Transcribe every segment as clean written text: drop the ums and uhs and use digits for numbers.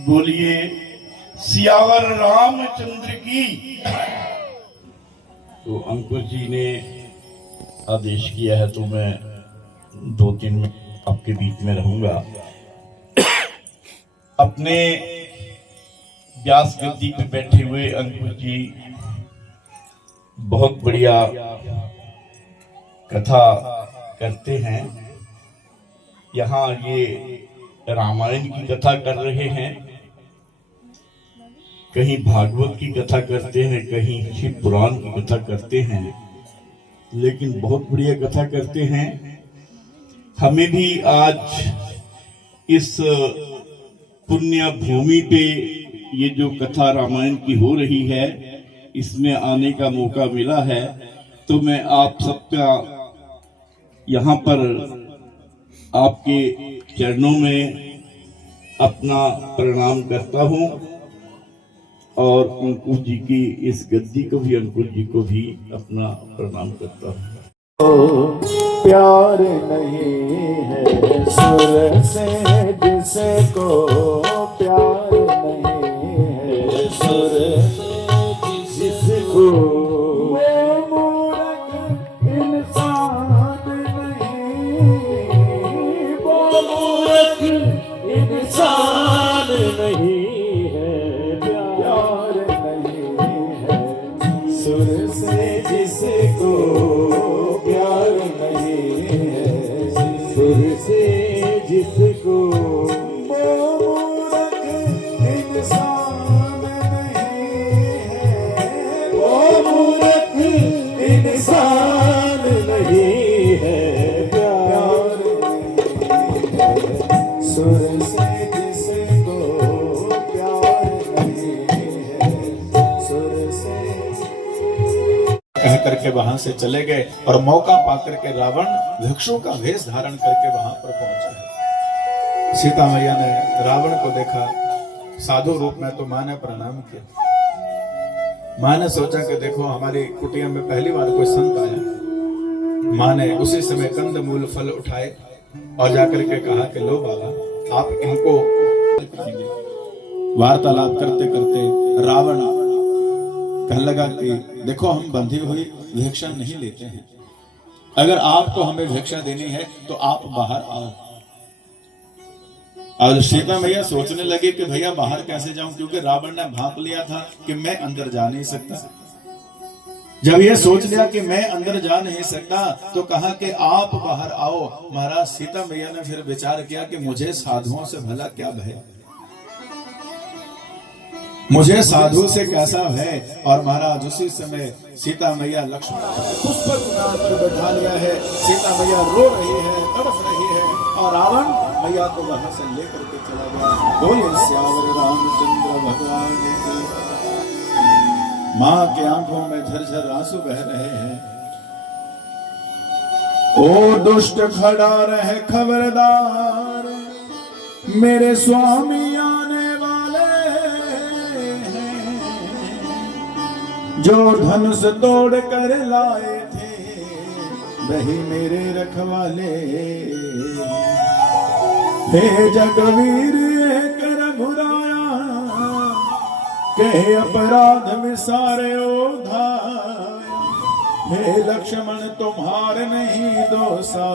बोलिए सियावर रामचंद्र की। तो अंकुर जी ने आदेश किया है तो मैं 2-3 मिनट आपके बीच में रहूंगा। अपने व्यास गद्दी पे बैठे हुए अंकुर जी बहुत बढ़िया कथा करते हैं। यहाँ ये रामायण की कथा कर रहे हैं, कहीं भागवत की कथा करते हैं, कहीं शिव पुराण की कथा करते हैं, लेकिन बहुत बढ़िया कथा करते हैं। हमें भी आज इस पुण्य भूमि पे ये जो कथा रामायण की हो रही है इसमें आने का मौका मिला है, तो मैं आप सबका यहाँ पर आपके चरणों में अपना प्रणाम करता हूँ और अंकुर जी की इस गद्दी को भी, अंकुर जी को भी अपना प्रणाम करता हूँ। प्यार नहीं है सुर से जिसको, प्यार नहीं है सुर से जिसको, वो मूर्ख इंसान नहीं, वो मूर्ख इंसान नहीं है। प्यार नहीं है सुर से जिसको, प्यार नहीं है सुर से जिसको, वो मूर्ख इंसान नहीं है, वो मूर्ख इंसान नहीं है। प्यार नहीं है सुर से जिसको, प्यार नहीं है सुर से। कह करके वहां से चले गए और मौका पाकर के रावण भिक्षु का वेश धारण करके वहां पर पहुंचा। सीता मैया ने रावण को देखा साधु रूप में, तो मां ने प्रणाम किया। मां ने सोचा कि देखो हमारी कुटिया में पहली बार कोई संत आया। मां ने उसी समय कंद मूल फल उठाए और जाकर के कहा कि लो बाबा आप इनको। वार्तालाप करते करते रावण कहने लगा कि देखो हम बंधी हुई भिक्षा नहीं लेते हैं, अगर आपको हमें भिक्षा देनी है तो आप बाहर आओ। और सीता मैया सोचने लगी कि भैया बाहर कैसे जाऊं, क्योंकि रावण ने भांप लिया था कि मैं अंदर जा नहीं सकता। जब ये सोच लिया कि मैं अंदर जा नहीं सकता तो कहा कि आप बाहर आओ। महाराज सीता मैया ने फिर विचार किया कि मुझे साधुओं से भला क्या भय, मुझे साधु से कैसा है। और महाराज उसी समय सीता मैया लक्ष्मण पुष्प पर बैठा लिया है। सीता मैया रो रही है, तड़प रही है और रावण मैया को वहां से लेकर के चला गया। बोले सियावर रामचंद्र भगवान की। मां के आंखों में झरझर आंसू बह रहे हैं। ओ दुष्ट खड़ा रहे खबरदार, मेरे स्वामी आने जो धनुष तोड़ कर लाए थे वही मेरे रखवाले। हे जगवीर एक रघुराया, कहे अपराध में सारे ओधाय। हे लक्ष्मण तुम्हारे नहीं दोषा,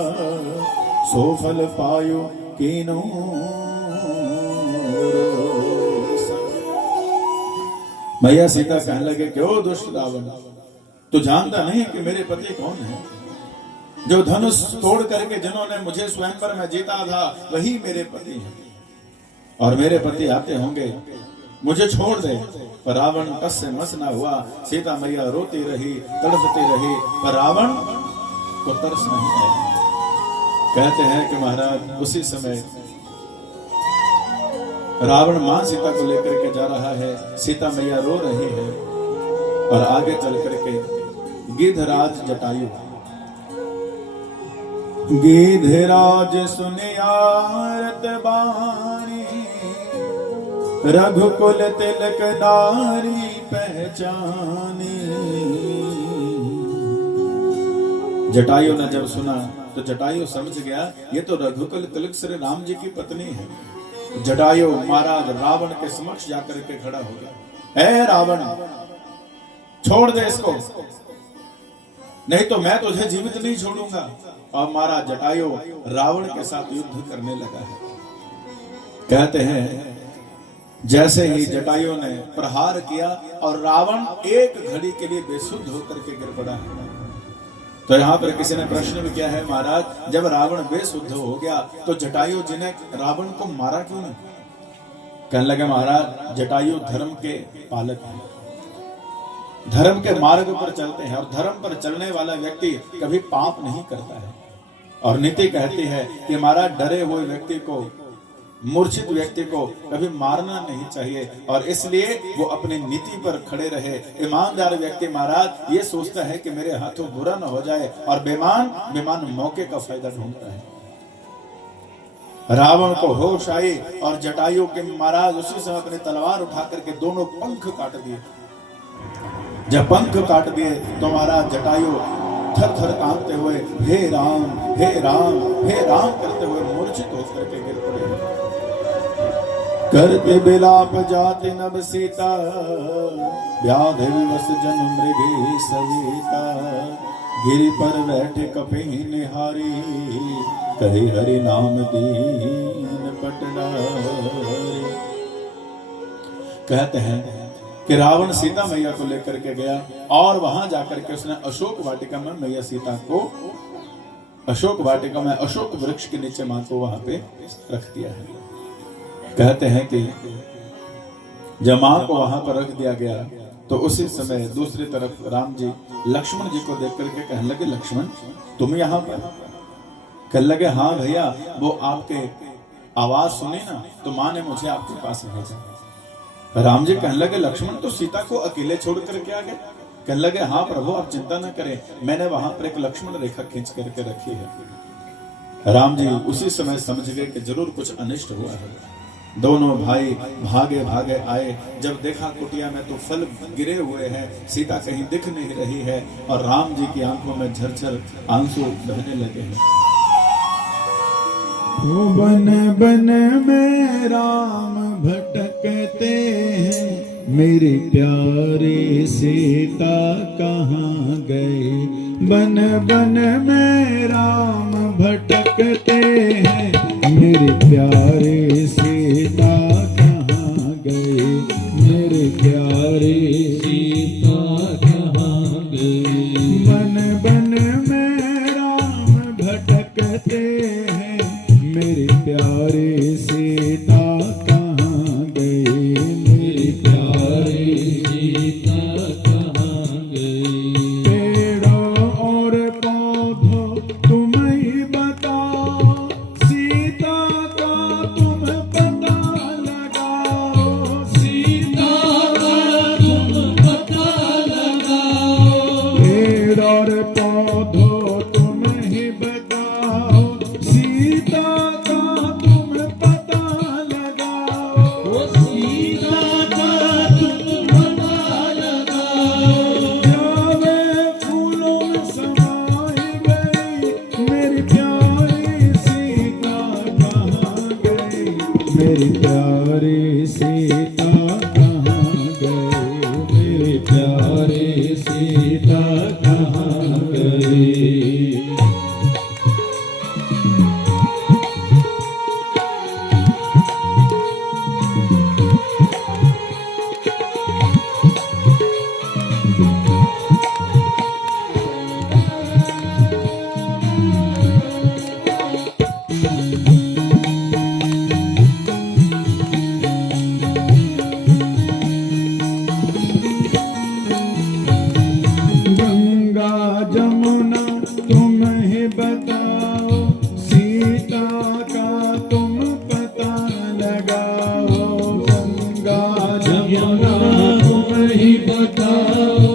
सो फल पायो कीनो। मैया सीता कहने लगे कि ओ दुष्ट रावण, तू जानता नहीं कि मेरे पति कौन है? जो धनुष तोड़ करके जिन्होंने मुझे स्वयंवर में जीता था वही मेरे पति हैं, और मेरे पति आते होंगे, मुझे छोड़ दे। पर रावण टस से मस ना हुआ। सीता मैया रोती रही, तड़पती रही, पर रावण को तरस नहीं आया। कहते हैं कि महाराज उसी समय रावण मां सीता को लेकर के जा रहा है। सीता मैया रो रही है और आगे चल करके गिद्धराज जटायु, गिद्धराज सुनियारत बाणी, रघुकुल तिलक नारी पहचानी। जटायु ने जब सुना तो जटायु समझ गया ये तो रघुकुल तिलक श्री राम जी की पत्नी है। जटायु महाराज रावण के समक्ष जाकर के खड़ा हो गया। ए रावण, छोड़ दे इसको, नहीं तो मैं तुझे जीवित नहीं छोड़ूंगा। और महाराज जटायु रावण के साथ युद्ध करने लगा है। कहते हैं जैसे ही जटायु ने प्रहार किया और रावण एक घड़ी के लिए बेसुध होकर के गिर पड़ा है। तो यहाँ पर किसी ने प्रश्न भी किया है, महाराज जब रावण बेसुध हो गया तो जटायु जी ने रावण को मारा क्यों नहीं? कहने लगे महाराज जटायु धर्म के पालक हैं, धर्म के मार्ग पर चलते हैं और धर्म पर चलने वाला व्यक्ति कभी पाप नहीं करता है। और नीति कहती है कि महाराज डरे हुए व्यक्ति को, मूर्छित व्यक्ति को कभी मारना नहीं चाहिए और इसलिए वो अपनी नीति पर खड़े रहे। ईमानदार व्यक्ति महाराज ये सोचता है कि मेरे हाथों बुरा न हो जाए और बेईमान मौके का फायदा ढूंढता है। रावण को होश आई और जटायु के महाराज उसी समय अपनी तलवार उठा करके दोनों पंख काट दिए। जब पंख काट दिए तो महाराज जटायु थर थर कांपते हुए हे राम हे राम हे राम करते हुए मूर्छित होकर के गिर पड़े। करते बिलाप जाति नभ सीता, व्याधि विवश जन मृगे सविता। गिरि पर बैठे कपि निहारी, कहे हरि नाम दीन पटनारी। कहते हैं कि रावण सीता मैया को लेकर के गया और वहां जाकर के उसने अशोक वाटिका में मैया सीता को, अशोक वाटिका में अशोक वृक्ष के नीचे मां को वहां पे रख दिया है। कहते हैं कि जब मां को वहां पर रख दिया गया तो उसी समय दूसरी तरफ राम जी लक्ष्मण जी को देख करके कहने लगे, लक्ष्मण तुम यहाँ पर? कहने लगे हाँ भैया, वो आपके आवाज सुनी ना तो मां ने मुझे आपके पास भेजा। राम जी कहने लगे, लक्ष्मण तो सीता को अकेले छोड़ करके आ गए? कहने लगे हाँ प्रभु आप चिंता न करें, मैंने वहां पर एक लक्ष्मण रेखा खींच करके रखी है। राम जी उसी समय समझ गए कि जरूर कुछ अनिष्ट हुआ है। दोनों भाई भागे भागे आए, जब देखा कुटिया में तो फल गिरे हुए हैं, सीता कहीं दिख नहीं रही है और राम जी की आंखों में झरझर आंसू बहने लगे हैं। बन बन में राम भटकते हैं, मेरी प्यारी सीता कहाँ गई? बन बन में राम भटकते हैं, मेरी प्यारी सीता कहाँ गई? मेरी प्यारी सीता कहाँ गई? बन बन में राम भटकते हैं, मेरी प्यारी सीता कहाँ गई? मेरी प्यारी सीता कहाँ गई? पेड़ों और पौधों तुम ही बताओ, सीता का तुम पता लगाओ। सीता का तुम पता लगाओ। पेड़ और पौधों तुम ही बताओ, सीता का तुम पता लगाओ। सीता का तुम पता लगाओ। प्यारे फूलों में समाई गई, मेरी प्यारी सीता कहाँ गई? मेरी प्यारी सीता कहाँ गई? मेरी प्यारी सीता कहाँ गई? गंगा जमुना तुम ही बताओ, सीता का तुम पता लगाओ। गंगा जमुना तुम ही बताओ,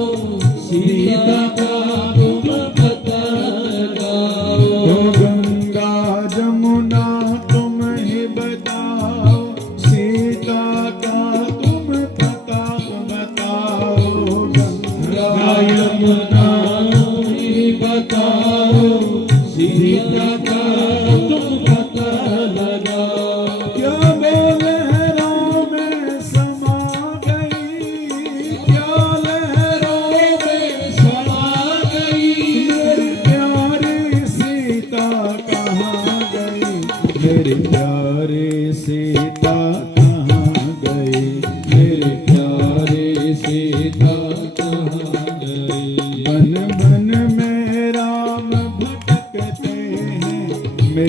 सीता का तुम पता लगाओ। गंगा जमुना तुम ही बताओ, सीता का तुम पता बताओ। गंगा यमुना तुम ही बताओ, सीता का तुम पता लगाओ। क्या बोल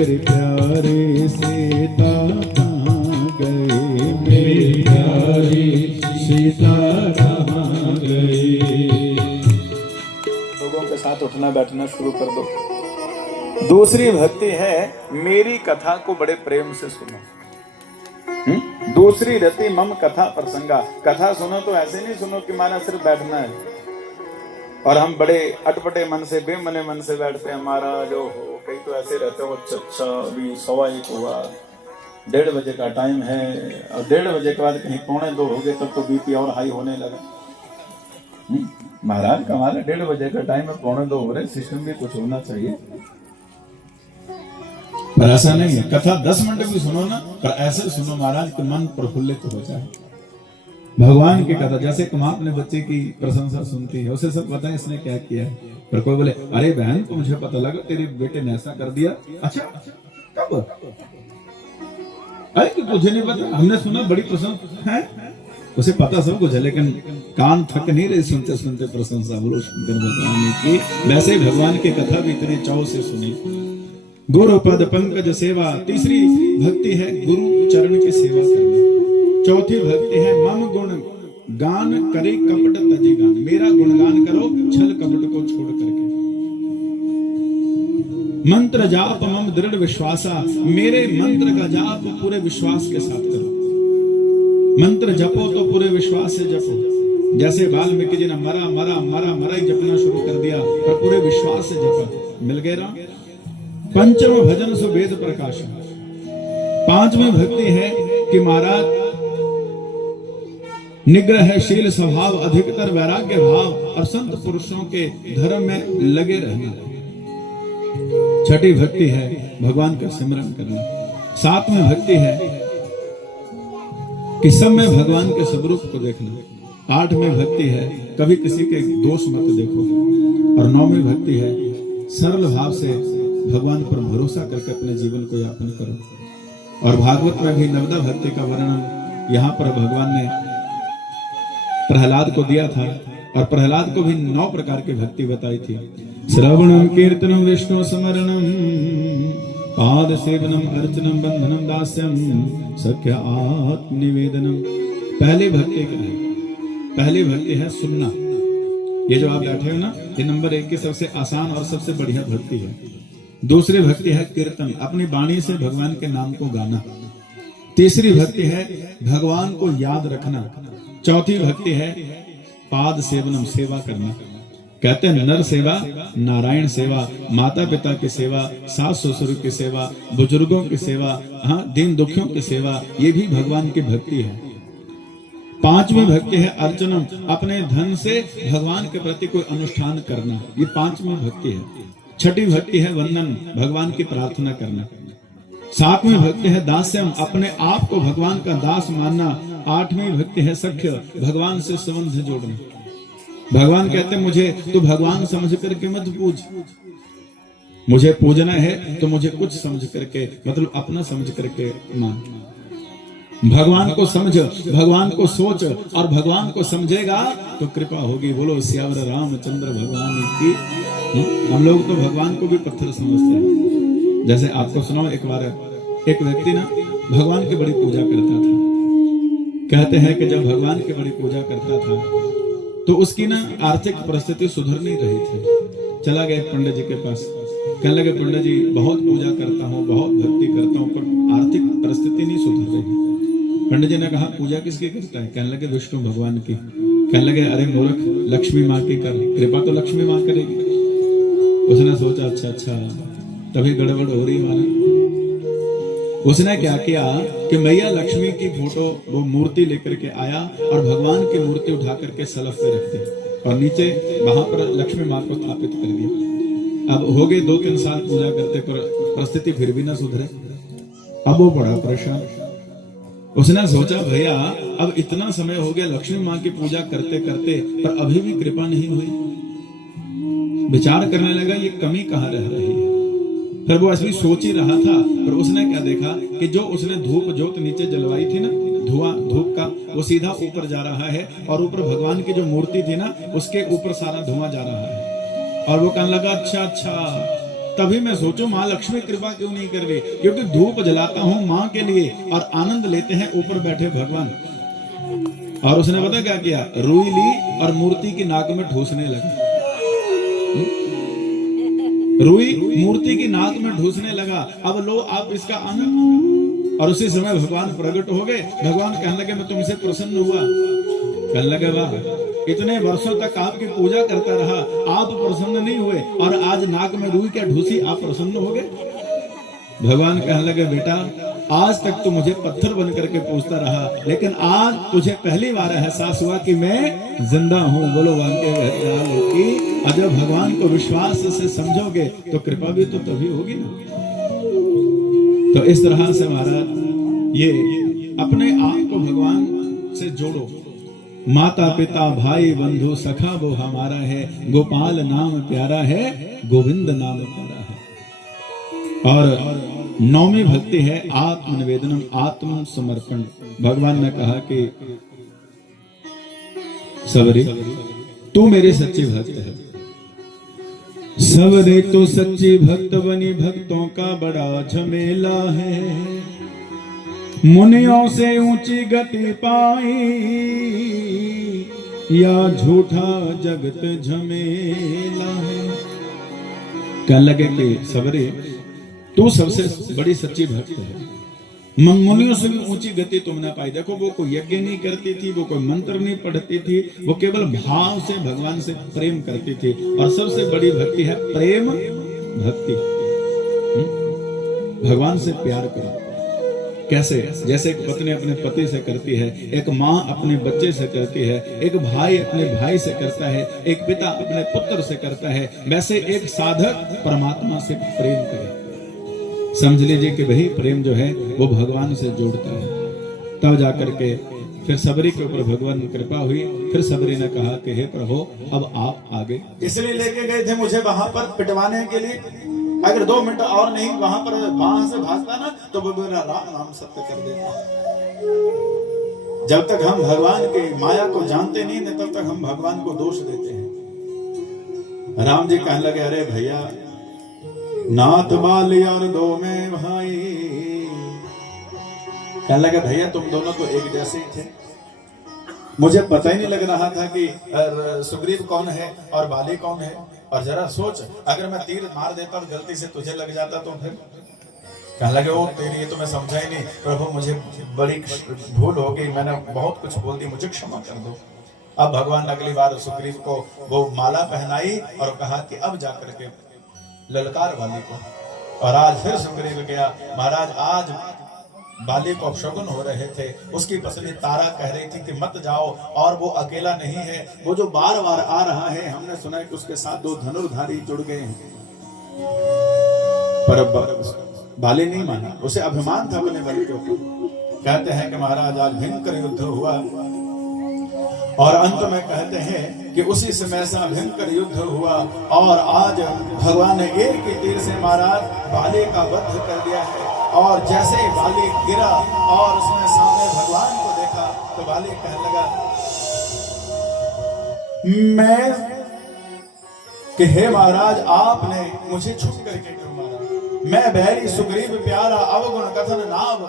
मेरे प्यारे सीता कहाँ गए, मेरे प्यारे सीता कहाँ गए। लोगों के साथ उठना बैठना शुरू कर दो। दूसरी भक्ति है मेरी कथा को बड़े प्रेम से सुनो। दूसरी रति मम कथा प्रसंगा। कथा सुनो तो ऐसे नहीं सुनो कि माना सिर्फ बैठना है और हम बड़े अटपटे मन से बेमने मन से बैठते हैं। हमारा जो कई तो ऐसे रहते हो, अच्छा अभी 1:15 हुआ, 1:30 बजे का टाइम है और 1:30 बजे के बाद कहीं 1:45 हो गए तब तो बीपी और हाई होने लगा। महाराज का हमारा 1:30 बजे का टाइम है, 1:45 हो रहे, सिस्टम भी कुछ होना चाहिए। पर ऐसा नहीं है, कथा 10 मिनट भी सुनो ना, पर ऐसे सुनो महाराज कि मन प्रफुल्लित हो जाए। भगवान की कथा, जैसे तुम अपने बच्चे की प्रशंसा सुनती है, उसे सब पता है इसने क्या किया है, पर कोई बोले अरे बहन तो मुझे पता लगा तेरे बेटे ने ऐसा कर दिया। अच्छा कब? अरे कि तुझे नहीं पता, हमने सुना बड़ी प्रशंसा है। उसे पता सब कुछ है, लेकिन कान थक नहीं रहे सुनते सुनते प्रशंसा। बोलो शंकर भगवान की। वैसे भगवान की कथा भी इतने चाव से सुनी। गुरु पद पंकज सेवा, तीसरी भक्ति है गुरु चरण की सेवा करना। चौथी भक्ति है मम गुण गान करे कपट तजी गान। मेरा गुणगान करो छल कपट को छोड़ करके। मंत्र जाप मम दृढ़ विश्वासा, मेरे मंत्र का जाप पूरे विश्वास के साथ करो। मंत्र जपो तो पूरे विश्वास से जपो। जैसे वाल्मीकि जी ने मरा मरा मरा मरा ही जपना शुरू कर दिया, पर पूरे विश्वास से जपा। मिल गए राम। पंचम भजन सो वेद प्रकाश। पांचवी भक्ति है कि महाराज निग्रह शील स्वभाव, अधिकतर वैराग्य भाव और संत पुरुषों के धर्म में लगे रहना। छठी भक्ति है भगवान का सिमरन करना। सातवीं भक्ति है कि सब में भगवान के स्वरूप को देखना। आठवीं भक्ति है कभी किसी के दोष मत देखो। और नौवीं भक्ति है सरल भाव से भगवान पर भरोसा करके अपने जीवन को यापन करो। और भागवत में भी नवदा भक्ति का वर्णन यहाँ पर भगवान ने प्रहलाद को दिया था, और प्रहलाद को भी 9 प्रकार की भक्ति बताई थी। श्रवणम कीर्तनम विष्णु स्मरणम पाद सेवनम अर्चनम बंधनम दास्यम सख्य आत्मनिवेदनम। पहली भक्ति क्या है? पहली भक्ति है सुनना। ये जो आप बैठे हो ना, ये नंबर 1 की सबसे आसान और सबसे बढ़िया भक्ति है। दूसरी भक्ति है कीर्तन, अपनी वाणी से भगवान के नाम को गाना। तीसरी भक्ति है भगवान को याद रखना। चौथी भक्ति है पाद सेवनम, सेवा करना। कहते हैं नर सेवा, नारायण सेवा, माता पिता की सेवा, सास ससुर की सेवा, बुजुर्गों की सेवा, हाँ दीन दुखियों की सेवा, ये भी भगवान की भक्ति है। पांचवी भक्ति है अर्चनम, अपने धन से भगवान के प्रति कोई अनुष्ठान करना, ये पांचवी भक्ति है। छठी भक्ति है वंदन, भगवान की प्रार्थना करना। सातवीं भक्ति है दास्यम, अपने आप को भगवान का दास मानना। आठवीं भक्ति है सख्य, भगवान से संबंध जोड़ना। भगवान कहते हैं मुझे तो भगवान समझ करके मत पूज, मुझे पूजना है तो मुझे कुछ समझ करके, मतलब अपना समझ करके मान। भगवान को समझ, भगवान को सोच, और भगवान को समझेगा तो कृपा होगी। बोलो सियावर रामचंद्र भगवान की। हम लोग तो भगवान को भी पत्थर समझते हैं। जैसे आपको सुनाओ, एक बार एक व्यक्ति ना भगवान की बड़ी पूजा करता था। कहते हैं कि जब भगवान की बड़ी पूजा करता था तो उसकी ना आर्थिक परिस्थिति सुधर नहीं रही थी। चला गया पंडित जी के पास, कहने लगे पंडित जी बहुत पूजा करता हूँ, बहुत भक्ति करता हूँ, पर आर्थिक परिस्थिति नहीं सुधर रही। पंडित जी ने कहा पूजा किसकी करता है? कहने लगे विष्णु भगवान की। कहने लगे अरे मूर्ख, लक्ष्मी माँ की कर, कृपा तो लक्ष्मी माँ करेगी। उसने सोचा अच्छा तभी गड़बड़ हो रही है। उसने क्या किया कि मैया लक्ष्मी की फोटो, वो मूर्ति लेकर के आया और भगवान की मूर्ति उठा करके सलफ पे रख दी और नीचे वहां पर लक्ष्मी माँ को स्थापित कर दिया। अब हो गए 2-3 साल पूजा करते, पर परिस्थिति फिर भी ना सुधरे। अब वो बड़ा परेशान। उसने सोचा भैया अब इतना समय हो गया लक्ष्मी माँ की पूजा करते करते, पर अभी भी कृपा नहीं हुई। विचार करने लगा ये कमी कहाँ रह रही है। फिर वो ऐसे सोच ही रहा था, पर उसने क्या देखा कि जो उसने धूप जोत नीचे जलवाई थी ना, धुआं धूप का, वो सीधा ऊपर जा रहा है और ऊपर भगवान की जो मूर्ति थी ना उसके ऊपर सारा धुआं जा रहा है। और वो कहने लगा अच्छा तभी मैं सोचूं माँ लक्ष्मी कृपा क्यों नहीं कर रही, क्योंकि धूप जलाता हूं माँ के लिए और आनंद लेते हैं ऊपर बैठे भगवान। और उसने पता क्या किया, रुई ली और मूर्ति की नाक में ठूसने लगा। रुई मूर्ति की नाक में ठूसने लगा। अब लो आप इसका आनंद। और उसी समय भगवान प्रकट हो गए। भगवान कहने लगे मैं तुमसे प्रसन्न हुआ। कहने लगे वाह, इतने वर्षों तक आपकी पूजा करता रहा, आप प्रसन्न नहीं हुए, और आज नाक में रुई क्या ढूसी आप प्रसन्न हो गए। भगवान कहने लगे बेटा, आज तक तो मुझे पत्थर बन करके पूछता रहा, लेकिन आज तुझे पहली बार एहसास हुआ कि मैं जिंदा हूं। बोलो वांके की। और जब भगवान को विश्वास से समझोगे तो कृपा भी तो तभी होगी ना। तो इस तरह से महाराज ये अपने आप को भगवान से जोड़ो। माता पिता भाई बंधु सखा वो हमारा है, गोपाल नाम प्यारा है, गोविंद नाम प्यारा है। और नौवीं भक्ति है आत्मनिवेदनम, आत्म समर्पण। भगवान ने कहा कि सबरी तू मेरे सच्ची भक्त है। सबरे तो सच्ची भक्त बनी, भक्तों का बड़ा झमेला है। मुनियों से ऊंची गति पाई, या झूठा जगत झमेला है। कहने लगे कि सबरे तू सबसे बड़ी सच्ची भक्त है। मुनियों से भी ऊंची गति तुमने पाई। देखो वो कोई यज्ञ नहीं करती थी, वो कोई मंत्र नहीं पढ़ती थी, वो केवल भाव से भगवान से प्रेम करती थी। और सबसे बड़ी भक्ति है प्रेम भक्ति। भगवान से प्यार करो। कैसे? जैसे एक पत्नी अपने पति से करती है, एक माँ अपने बच्चे से करती है, एक भाई अपने भाई से करता है, एक पिता अपने पुत्र से करता है, वैसे एक साधक परमात्मा से प्रेम करे। समझ लीजिए कि वही प्रेम जो है वो भगवान से जोड़ता है। तब जाकर के फिर सबरी के ऊपर भगवान की कृपा हुई। फिर सबरी ने कहा कि हे प्रभु अब आप आगे। इसलिए लेके गए थे मुझे वहां पर पिटवाने के लिए। अगर 2 मिनट और नहीं वहां पर वहां से भागता ना तो वो मेरा राम नाम सत्य कर देता। जब तक हम भगवान की माया को जानते नहीं ना तब तक हम भगवान को दोष देते हैं। राम जी कहने लगे अरे भैया, नाथ बाली और 2 में भाई। कहने लगे भैया तुम दोनों तो एक जैसे ही थे। मुझे पता ही नहीं लग रहा था कि सुग्रीव कौन है और बाली कौन है। और जरा सोच, अगर मैं तीर मार देता और गलती से तुझे लग जाता तो फिर। कहने लगे ओ तेरी, ये तो मैं समझा ही नहीं प्रभु, मुझे बड़ी भूल हो गई, मैंने बहुत कुछ बोल दी, मुझे क्षमा कर दो। अब भगवान अगली बार सुग्रीव को वो माला पहनाई और कहा कि अब जाकर के ललकार बाली को। और आज फिर सुग्रीव गया। महाराज आज बाली को अपशगुन हो रहे थे। उसकी पत्नी तारा कह रही थी कि मत जाओ, और वो अकेला नहीं है, वो जो बार बार आ रहा है, हमने सुना है कि उसके साथ 2 धनुर्धारी जुड़ गए हैं। पर बाली नहीं माना, उसे अभिमान था अपने बल के ऊपर। कहते हैं कि महाराज आज भयंकर युद्ध हुआ और अंत में कहते हैं कि उसी समय ऐसा भयंकर युद्ध हुआ और आज भगवान ने एक ही तीर से महाराज बाली का वध कर दिया है। और जैसे ही बाली गिरा और उसने सामने भगवान को देखा तो बाली कहने लगा मैं कि हे महाराज आपने मुझे छुप करके क्यों मारा। मैं बैरी सुग्रीव प्यारा अवगुण कथन नाव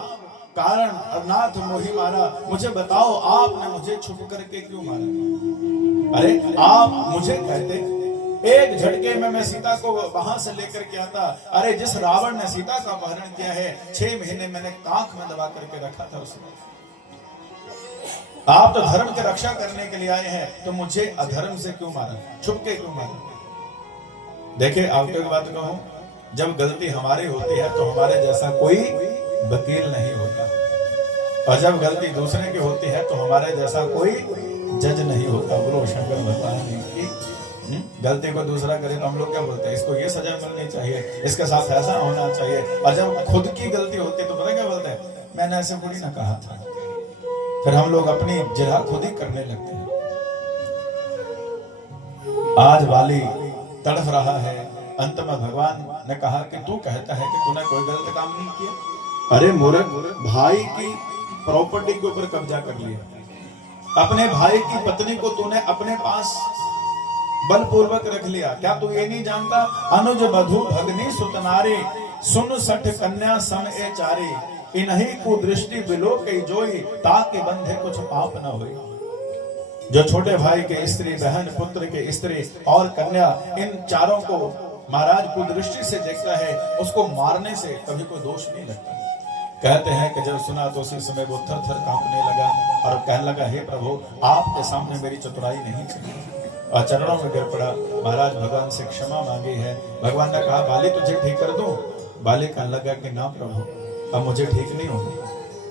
कारण नाथ मोहि मारा। मुझे बताओ आपने मुझे छुप करके क्यों मारा। अरे आप मुझे कहते एक झटके में मैं सीता को वहां से लेकर के आता। अरे जिस रावण ने सीता का अपहरण किया है 6 महीने मैंने कांख में दबा करके रखा था उसे। आप तो धर्म की रक्षा करने के लिए आए हैं तो मुझे अधर्म से क्यों मारा, छुप के क्यों मारा। देखिए आपको एक बात कहूं, जब गलती हमारी होती है तो हमारे जैसा कोई वकील नहीं होता, और जब गलती दूसरे की होती है तो हमारे जैसा कोई जज नहीं होता। बोलो शंकर भगवान की। गलती को दूसरा करे तो हम लोग क्या बोलते हैं, इसको ये सजा मिलनी चाहिए, इसके साथ ऐसा होना चाहिए। और जब खुद की गलती होती है तो पता क्या बोलते हैं, मैंने ऐसे थोड़ी ना कहा था। फिर हम लोग अपनी जिरह खुद ही करने लगते हैं। आज वाली तड़फ रहा है। अंत में भगवान ने कहा कि तू कहता है कि तूने कोई गलत काम नहीं किया। अरे मूर्ख, भाई की प्रॉपर्टी के ऊपर कब्जा कर लिया, अपने भाई की पत्नी को तूने अपने पास बलपूर्वक रख लिया। क्या तू ये नहीं जानता, अनुज बधु भगनी सुतनारे, सुन सठ कन्या सम ए चारे, इन्हीं को दृष्टि बिलो के जोई, ताकि बंधे कुछ पाप न होए। जो छोटे भाई के स्त्री, बहन, पुत्र के स्त्री और कन्या, इन चारों को महाराज कुदृष्टि से देखता है, उसको मारने से कभी कोई दोष नहीं लगता। कहते हैं कि जब सुना तो उसी समय वो थर थर कांपने लगा और कहने लगा, हे प्रभु, आपके सामने मेरी चतुराई नहीं चली, और चरणों में गिर पड़ा। महाराज भगवान से क्षमा मांगी है। भगवान ने कहा, बाली तुझे ठीक कर दूं? बाली कहने लगा कि ना प्रभु, अब मुझे ठीक नहीं होगी,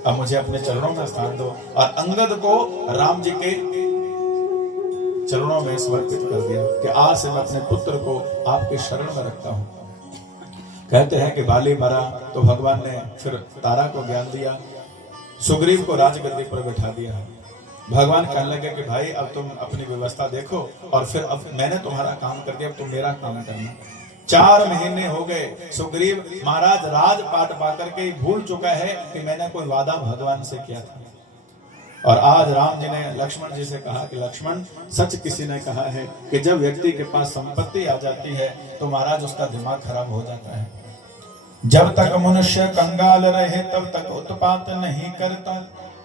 अब मुझे अपने चरणों में स्थान दो। और अंगद को राम जी के चरणों में समर्पित कर दिया कि आज से मैं अपने पुत्र को आपके शरण में रखता हूं। कहते हैं कि बाली मरा तो भगवान ने फिर तारा को ज्ञान दिया, सुग्रीव को राजगद्दी पर बैठा दिया। भगवान कहने लगे कि भाई अब तुम अपनी व्यवस्था देखो, और फिर अब मैंने तुम्हारा काम कर दिया, अब तुम मेरा काम करना। 4 महीने हो गए, सुग्रीव महाराज राजपाट पाकर के भूल चुका है कि मैंने कोई वादा भगवान से किया था। और आज राम जी ने लक्ष्मण जी से कहा कि लक्ष्मण, सच किसी ने कहा है कि जब व्यक्ति के पास संपत्ति आ जाती है तो महाराज उसका दिमाग खराब हो जाता है। जब तक मनुष्य कंगाल रहे तब तक उत्पात नहीं करता,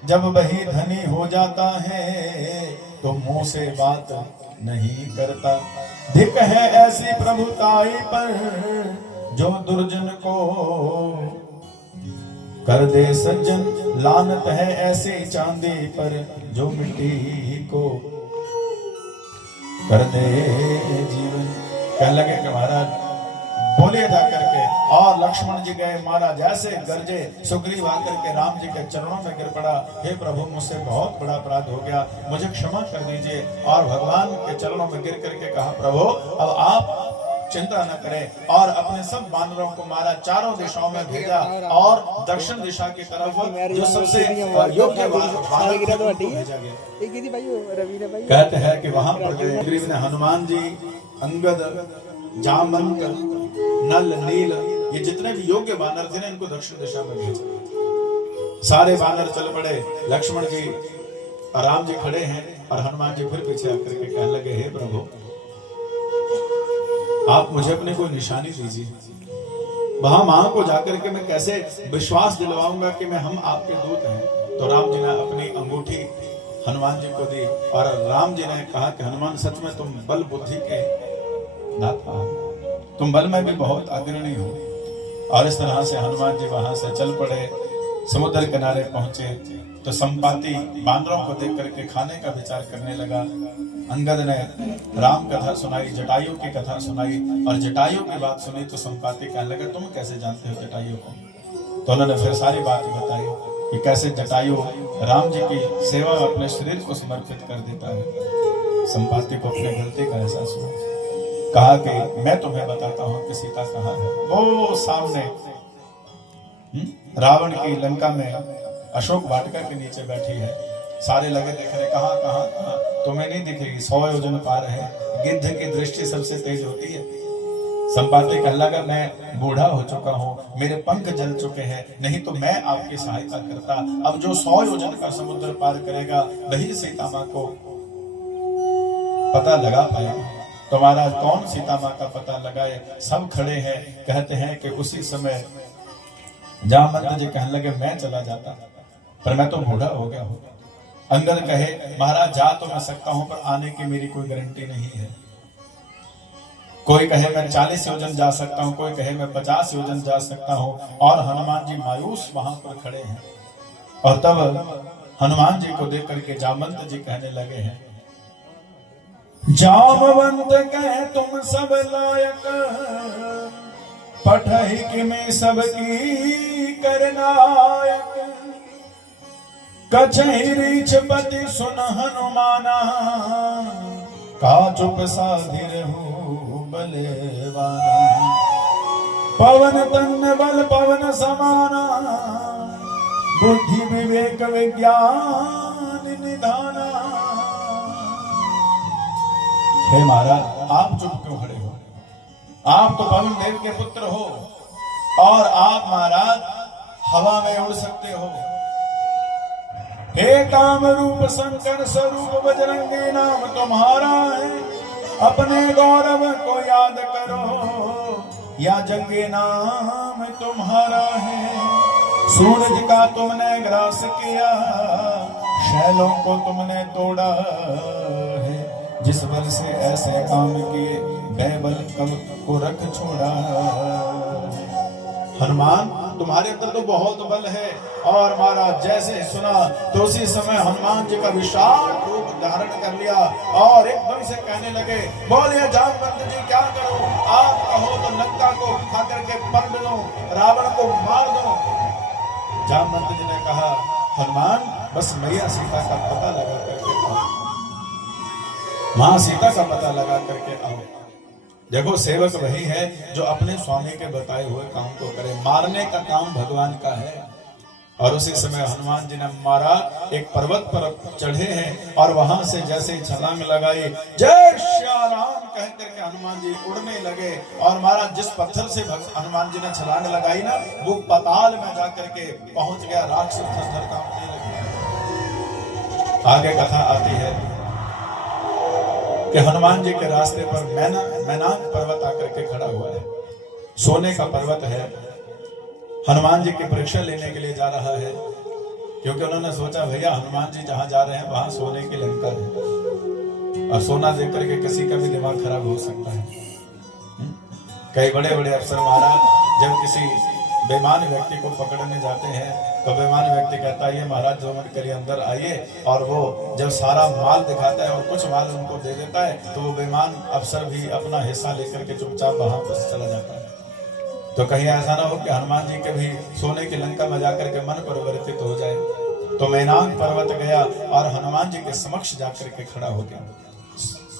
जब वही धनी हो जाता है तो मुंह से बात नहीं करता। धिक है ऐसी प्रभुताई पर जो दुर्जन को कर दे सज्जन, लानत है ऐसे चांदी पर जो मिट्टी को कर दे जीवन। कहने लगे कि महाराज बोले जा करके, और लक्ष्मण जी गए, महाराज ऐसे गरजे। सुग्रीव आकर के राम जी के चरणों में गिर पड़ा, हे प्रभु, मुझसे बहुत बड़ा अपराध हो गया, मुझे क्षमा कर दीजिए। और भगवान के चरणों में गिर करके कहा, प्रभु अब आप चिंता न करें, और अपने सब बानरों को मारा, चारों दिशाओं में भेजा, और दक्षिण दिशा की तरफ जो सबसे योग्य बानर भेजा गया। कहते हैं कि वहां पर सुग्रीव ने हनुमान जी, अंगद, जामवंत, नल, नील, ये जितने भी योग्य बानर थे ना, इनको दक्षिण दिशा में भेजा। सारे बानर चल पड़े, लक्ष्मण जी और राम जी खड़े हैं, और हनुमान जी फिर पीछे आकर के कहने लगे, हे प्रभु, आप मुझे अपने कोई निशानी दीजिए, वहां को जाकर के मैं कैसे विश्वास दिलवाऊंगा कि हम आपके दूत हैं। तो राम जी ने अपनी अंगूठी हनुमान जी को दी, और राम जी ने कहा कि हनुमान, सच में तुम बल बुद्धि के दाता हो, तुम बल में भी बहुत अग्रणी हो। और इस तरह से हनुमान जी वहां से चल पड़े, समुद्र किनारे पहुंचे तो संपाति बानरों को देख करके खाने का विचार करने लगा। अंगद ने राम कथा सुनाई, जटायु की कथा सुनाई, और जटायु की बात सुनी तो संपाति कहने लगा, तुम कैसे जानते हो जटायु को? तो उन्होंने फिर सारी बात बताई कि कैसे जटायु राम जी की सेवा में अपने शरीर को समर्पित कर देता है। संपाति को अपने गलती का एहसास हुआ, कहा कि मैं तुम्हें बताता हूं कि सीता कहाँ है। वो सामने रावण की लंका में अशोक वाटिका के नीचे बैठी है। सारे लगे देख रहे, कहाँ कहाँ कहाँ, तुम्हें नहीं दिखेगी, 100 योजन पार है। गिद्ध की दृष्टि सबसे तेज होती है। संपाति कहने लगा, मैं बूढ़ा हो चुका हूँ, मेरे पंख जल चुके हैं, नहीं तो मैं आपकी सहायता करता। अब जो 100 योजन का समुद्र पार करेगा वही सीता माँ को पता लगा पाएगा। तो महाराज कौन सीता माँ का पता लगाए? सब खड़े हैं। कहते हैं कि उसी समय जामवंत जी कहने लगे, मैं चला जाता पर मैं तो बूढ़ा हो गया हूँ। अंगद कहे, महाराज जा तो मैं सकता हूं, पर आने की मेरी कोई गारंटी नहीं है। कोई कहे मैं 40 योजन जा सकता हूं, कोई कहे मैं 50 योजन जा सकता हूं। और हनुमान जी मायूस वहां पर खड़े हैं। और तब हनुमान जी को देख करके जामवंत जी कहने लगे हैं, जामवंत कहे तुम सब लायक, पठहि कि मैं सबकी करनायक। कछहि रीछ पति सुन हनुमाना, का चुप साधि रहु बलवाना। पवन तन बल पवन समाना, बुद्धि विवेक विज्ञान निधाना। हे महाराज, आप चुप क्यों खड़े हो? आप तो पवन देव के पुत्र हो, और आप महाराज हवा में उड़ सकते हो। हे काम रूप शंकर स्वरूप बजरंगी नाम तुम्हारा है। अपने गौरव को याद करो, या जंगे नाम तुम्हारा है। सूरज का तुमने ग्रास किया, शैलों को तुमने तोड़ा है। जिस बल से ऐसे काम किए, बैबल कब को रख छोड़ा। हनुमान तुम्हारे अंदर तो बहुत बल है। और महाराज जैसे सुना तो उसी समय हनुमान जी का विशाल रूप धारण कर लिया और एकदम से कहने लगे, बोलिए जामवंत जी क्या करो, आप कहो तो लंका को उठा करके पलट दो, रावण को मार दो। जामवंत जी ने कहा, हनुमान बस मैया सीता का पता लगा करके आओ, मां सीता का पता लगा करके आओ। देखो सेवक वही है जो अपने स्वामी के बताए हुए काम को करे। मारने का काम भगवान का है। और उसी समय हनुमान जी ने मारा, एक पर्वत पर चढ़े हैं और वहां से जैसे छलांग लगाई, जय श्री राम कह करके हनुमान जी उड़ने लगे। और महाराज जिस पत्थर से हनुमान जी ने छलांग लगाई ना, वो पाताल में जाकर के पहुंच गया। राक्षस थर कांपने लगे। आगे कथा आती है कि हनुमान जी के रास्ते पर मैनाक पर्वत आकर के खड़ा हुआ है। सोने का पर्वत है। हनुमान जी की परीक्षा लेने के लिए जा रहा है, क्योंकि उन्होंने सोचा भैया हनुमान जी जहां जा रहे हैं वहां सोने की लंका है और सोना देख करके किसी का भी दिमाग खराब हो सकता है। कई बड़े बड़े अफसर महाराज जब किसी बेईमान व्यक्ति को पकड़ने जाते हैं तो बेईमान व्यक्ति कहता है, ये महाराज जो मन करिए अंदर आइए। और वो जब सारा माल दिखाता है और कुछ माल उनको दे देता है तो वो बेईमान अफसर भी अपना हिस्सा लेकर के चुपचाप वहां पर चला जाता है। तो कहीं ऐसा ना हो कि हनुमान जी के भी सोने की लंका में जाकर के मन परिवर्तित हो जाए। तो मैनाक पर्वत गया और हनुमान जी के समक्ष जाकर के खड़ा हो गया।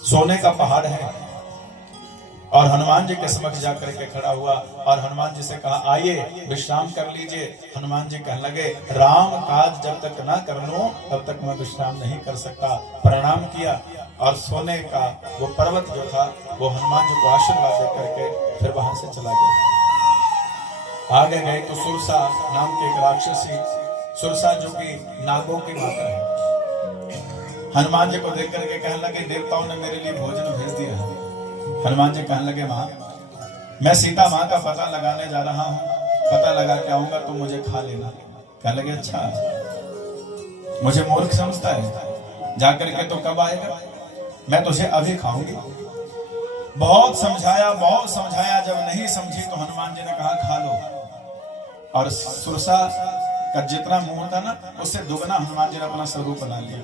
सोने का पहाड़ है और हनुमान जी के समक्ष जाकर के खड़ा हुआ और हनुमान जी से कहा, आइए विश्राम कर लीजिए। हनुमान जी कहने लगे, राम काज जब तक ना कर लूं तब तक मैं विश्राम नहीं कर सकता। प्रणाम किया और सोने का वो पर्वत जो था वो हनुमान जी को आशीर्वाद दे करके फिर वहां से चला गया। आगे गए तो सुरसा नाम की एक राक्षसी, सुरसा जो कि नागों की माता है, हनुमान जी को देख करके कहने लगे, देवताओं ने मेरे लिए भोजन भेज दिया। हनुमान जी कहने लगे, मां मैं सीता मां का पता लगाने जा रहा हूं, पता लगा के आऊंगा तो मुझे खा लेना। कहने लगे, अच्छा मुझे मूर्ख समझता है, जाकर के तो कब आएगा, मैं तुझे अभी खाऊंगी। बहुत समझाया, जब नहीं समझी तो हनुमान जी ने कहा, खा लो। और सुरसा का जितना मुंह था ना उससे दुगना हनुमान जी ने अपना स्वरूप बना लिया।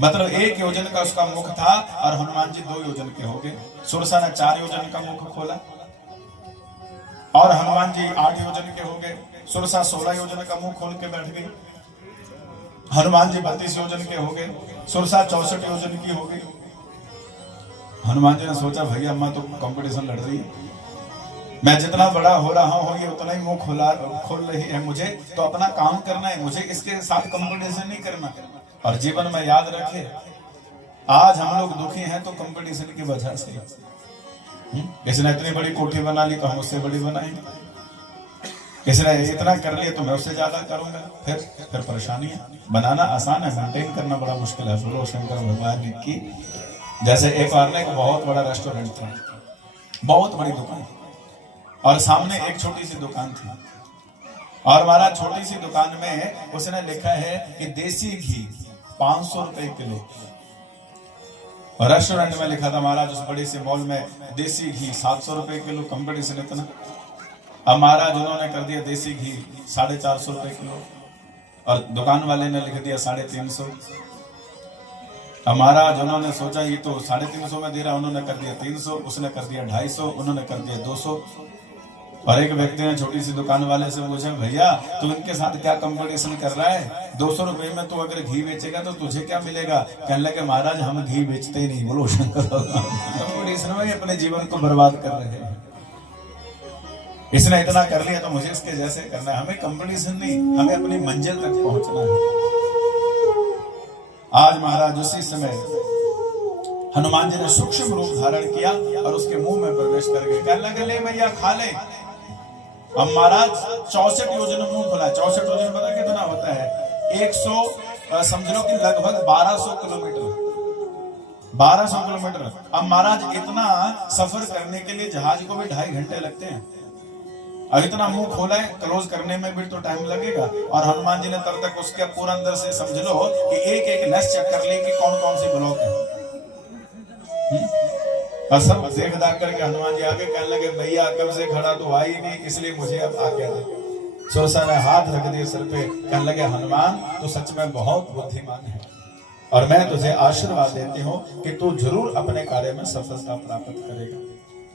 मतलब 1 योजन का उसका मुख था और हनुमान जी 2 योजन के हो गए। सुरसा ने 4 योजन का मुख खोला और हनुमान जी 8 योजन के हो गए। सुरसा 16 योजन का मुंह खोल के बैठ गई। हनुमान जी 32 योजन के हो गए। सुरसा 64 योजन की हो गई। हनुमान जी ने सोचा, भैया अम्मा तो कंपटीशन लड़ रही है, मैं जितना बड़ा हो रहा हूं ये उतना ही मुंह खोल रही है, मुझे तो अपना काम करना है, मुझे इसके साथ कंपटीशन नहीं करना। और जीवन में याद रखे, आज हम लोग दुखी हैं तो कंपटीशन की वजह से। किसी ने इतनी बड़ी कोठी बना ली तो हम उससे बड़ी बनाएंगे, किसी ने इतना कर लिया तो मैं उससे ज्यादा करूंगा। फिर परेशानी है। बनाना आसान है, मेंटेन करना बड़ा मुश्किल है। बोलो शंकर भगवान की। जैसे एक बार ना एक बहुत बड़ा रेस्टोरेंट था, बहुत बड़ी दुकान, और सामने एक छोटी सी दुकान थी। और हमारा छोटी सी दुकान में उसने लिखा है कि देसी घी 500 रुपए किलो। और रेस्टोरेंट में लिखा था महाराज उस बड़ी सी मॉल में देसी घी 700 रुपए किलो। कंपटीशन इतना। अब महाराज उन्होंने कर दिया देसी घी 450 रुपए किलो और दुकान वाले ने लिख दिया 350। अब महाराज उन्होंने सोचा ये तो 350 में दे रहा, उन्होंने कर दिया 300, उसने कर दिया 250, उन्होंने कर दिया 200। और एक व्यक्ति ने छोटी सी दुकान वाले से पूछा, भैया तू इनके साथ क्या कंपटीशन कर रहा है? 200 रुपए में तू अगर घी बेचेगा तो तुझे क्या मिलेगा? कहने लगे, महाराज हम घी बेचते ही नहीं। बोलो शंकर भगवान। कंपटीशन में अपने जीवन को बर्बाद कर रहे हैं। इसने इतना कर लिया तो मुझे इसके जैसे करना है। हमें कंपटीशन नहीं, हमें अपनी मंजिल तक पहुंचना है। आज महाराज उसी समय हनुमान जी ने सूक्ष्म रूप धारण किया और उसके मुंह में प्रवेश कर गए। कहने लगे, ले भैया खा ले। अब महाराज 64 योजन मुंह खोला। 64 योजन पता कितना होता है? 100 समझ लो कि लगभग 1200 किलोमीटर। 1200 किलोमीटर। अब महाराज इतना सफर करने के लिए जहाज को भी 2.5 घंटे लगते हैं। अब इतना मुंह खोला है, क्लोज करने में भी तो टाइम लगेगा। और हनुमान जी ने तब तक उसके पूरा अंदर से समझ लो कि एक एक नस चेक कर ली कि कौन कौन सी ब्लॉक है। और सब देख दाख करके हनुमान जी आगे कहने लगे भैया कब से खड़ा तो आई नहीं, इसलिए मुझे अब आज्ञा दे। सुरसा ने हाथ रख दिए सिर पे, कहने लगे हनुमान तो सच में बहुत बुद्धिमान है और मैं तुझे आशीर्वाद देती हूँ कि तू जरूर अपने कार्य में सफलता प्राप्त करेगा।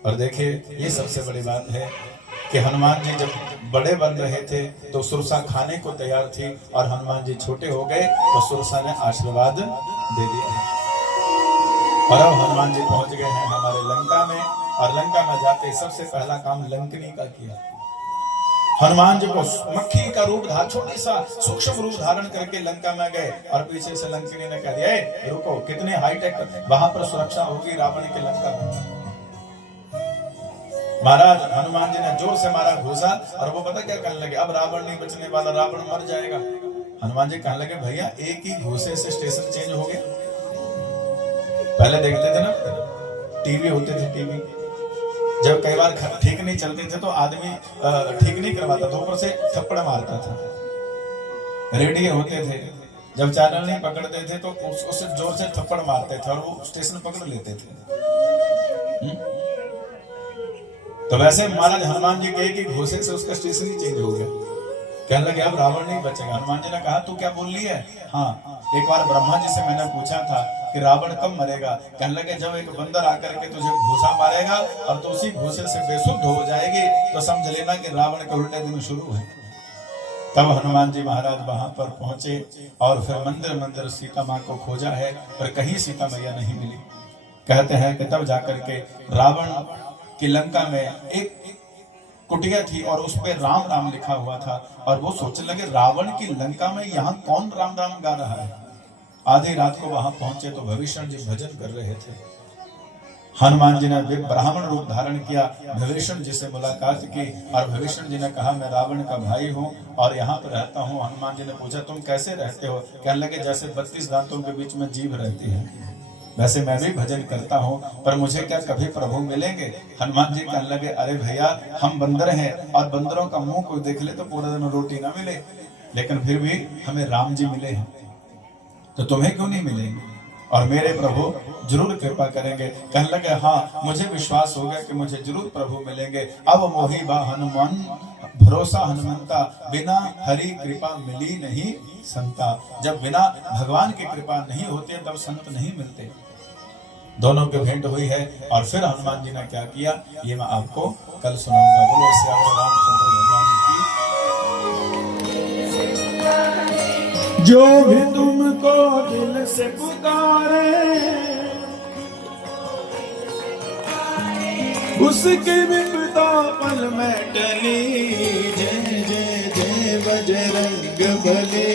और देखिए ये सबसे बड़ी बात है कि हनुमान जी जब बड़े बन रहे थे तो सुरसा खाने को तैयार थी और हनुमान जी छोटे हो गए तो सुरसा ने आशीर्वाद दे दिया। और अब हनुमान जी पहुंच गए हैं हमारे लंका में और लंका में जाते सबसे पहला काम लंकनी का किया। हनुमान जी को मक्खी का रूप धारण, छोटी सा सूक्ष्म रूप धारण करके लंका में गए और पीछे से लंकनी ने कह दिया रुको, कितने हाईटेक वहां पर सुरक्षा होगी रावण के लंका में। महाराज हनुमान जी ने जोर से मारा घूसा और वो पता क्या कहने लगे, अब रावण नहीं बचने वाला, रावण मर जाएगा। हनुमान जी कहने लगे भैया एक ही घूसे से स्टेशन चेंज हो गया। पहले देखते थे ना टीवी होते थे, टीवी जब कई बार ठीक नहीं चलते थे तो आदमी ठीक नहीं करवाता था, ऊपर से थप्पड़ मारता था। रेडियो होते थे, जब चैनल नहीं पकड़ते थे तो उससे जोर से थप्पड़ मारते थे और वो स्टेशन पकड़ लेते थे। तो वैसे महाराज हनुमान जी के एक ही घोषे से उसका स्टेशन ही चेंज हो गया। कहने लगे अब रावण नहीं बचेगा। हनुमान जी ने कहा तू क्या बोल रही है? हाँ, एक बार ब्रह्मा जी से मैंने पूछा था कि रावण कब मरेगा। कहने लगे जब एक बंदर आकर के तुझे घूसा मारेगा और तू उसी घूसे से बेसुध हो जाएगी तो समझ लेना कि रावण के उल्टे दिन शुरू है। तब हनुमान जी महाराज वहां पर पहुंचे और फिर मंदिर मंदिर सीता माँ को खोजा है पर कहीं सीता मैया नहीं मिली। कहते हैं कि तब जाकर के रावण की लंका में एक कुटिया थी और उस पे राम राम लिखा हुआ था और वो सोचने लगे रावण की लंका में यहाँ कौन राम राम गा रहा है। आधी रात को वहां पहुंचे तो भविष्ण जी भजन कर रहे थे। हनुमान जी ने ब्राह्मण रूप धारण किया, भविष्ण जी से मुलाकात की और भविष्ण जी ने कहा मैं रावण का भाई हूँ और यहाँ पर रहता हूँ। हनुमान जी ने पूछा तुम कैसे रहते हो? कहने लगे जैसे 32 दांतों के बीच में जीभ रहती है वैसे मैं भी भजन करता हूँ, पर मुझे क्या कभी प्रभु मिलेंगे? हनुमान जी कहने लगे अरे भैया हम बंदर हैं और बंदरों का मुंह कोई देख ले तो पूरा दिन रोटी ना मिले, लेकिन फिर भी हमें राम जी मिले हैं तो तुम्हें क्यों नहीं मिलेंगे? और मेरे प्रभु जरूर कृपा करेंगे। कहने लगे हाँ मुझे विश्वास हो गया कि मुझे जरूर प्रभु मिलेंगे। अब मोहि बा हनुमान भरोसा हनुमंता, बिना हरि कृपा मिली नहीं संता। जब बिना भगवान की कृपा नहीं होती तब संत नहीं मिलते। दोनों की भेंट हुई है और फिर हनुमान जी ने क्या किया ये मैं आपको कल सुनाऊंगा। बोलो श्याम रामचंद्र भगवान की। जो भी तुमको दिल से पुकारे उसकी विपदा पल में टली। जय जय जय बजरंग बली।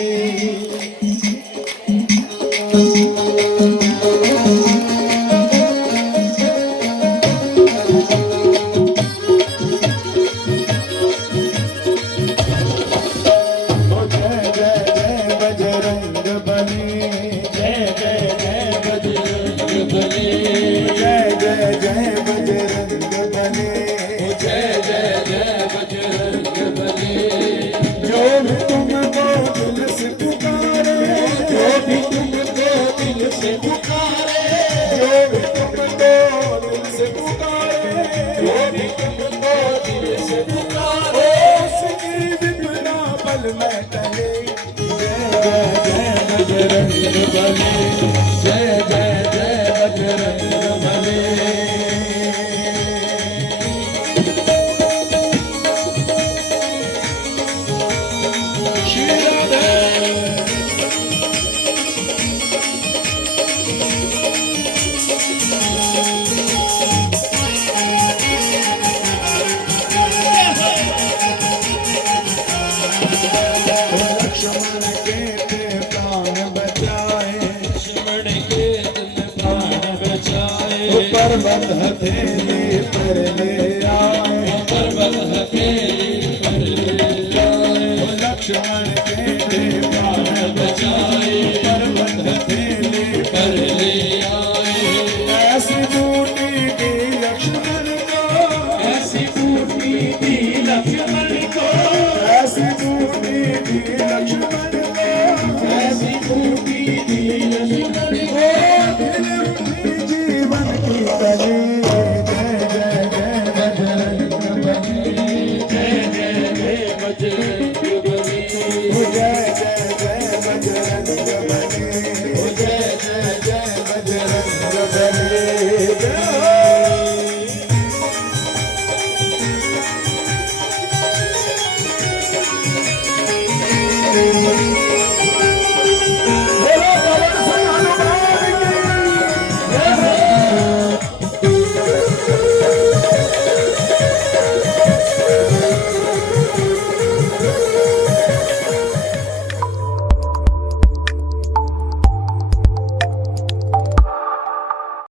पर्वत हथेली पर ले